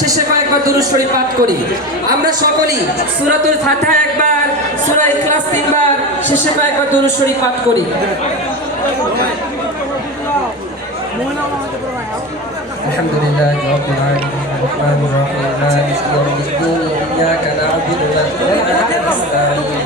শেষে কয়েকবার দুরূদ শরীফ পাঠ করি আমরা সকলেই সূরাতুল ফাতিহা একবার সূরা ইখলাস তিনবার শেষে কয়েকবার দুরূদ শরীফ পাঠ করি الحمد لله رب العالمين الرحمن الرحيم مالك يوم الدين اياك نعبد واياك نستعين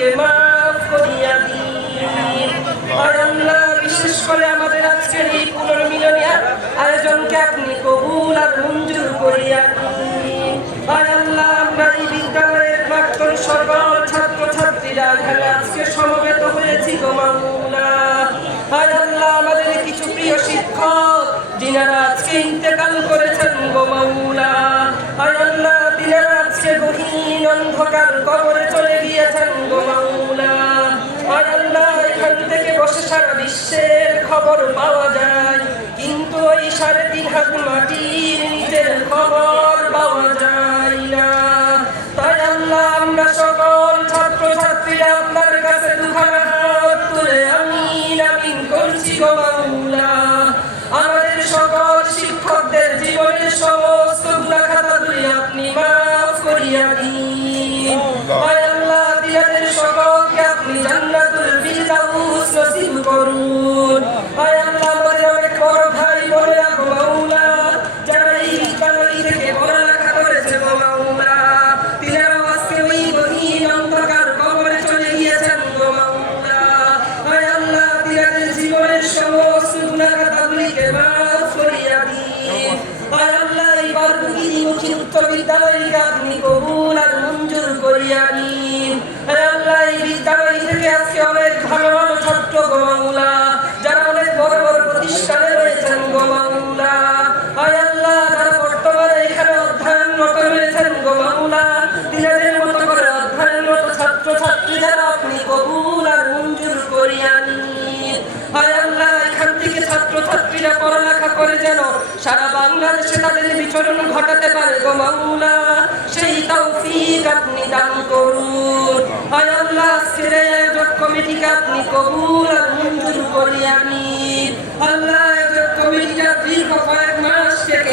খাতাগুলিকে মাফ করিয়া দিন। আল্লাহ বিশেষ করে আমাদের আজকের এই পুনর্মিলনী আয়োজনকে আপনি কবুল আর মঞ্জুর করিয়া দিন। আল্লাহ, আমরা এই বিদ্যালয়ের প্রাক্তন সকল ছাত্র ছাত্রীরা এখানে আজকে সমবেত হয়েছি গো মামুনা আল্লাহ, আমাদের কিছু প্রিয় শিক্ষক, যিনারা আজকে ইন্তেকাল করেছেন গো মামুনা বিশ্বের খবর পাওয়া যায়, কিন্তু ওই সাড়ে তিন হাত মাটির নিচের খবর পাওয়া যায় না। তাই আল্লাহ, আমরা সকল ছাত্র ছাত্রীরা আপনার কাছে দুখানা হাত তুলে আমি আমিন করছি গো বিদ্যালয়কে আপনি কবুল নিন বিদ্যালয় ভালো ভালো যেন সারা বাংলাদেশে তাদের বিচরণ ঘটাতে পারে গো মাওলা। সেই তৌফিক আপনি দান করুন। হায় আল্লাহ আজকের আয়োজক কমিটিকে আপনি কবুল আর মঞ্জুর করি আমি আল্লাহ আয়োজক কমিটিটা দীর্ঘ কয়েক মাস থেকে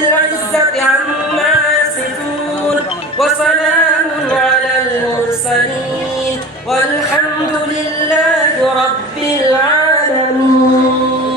রাব্বিল ইজ্জাতি আম্মা ইয়াসিফুন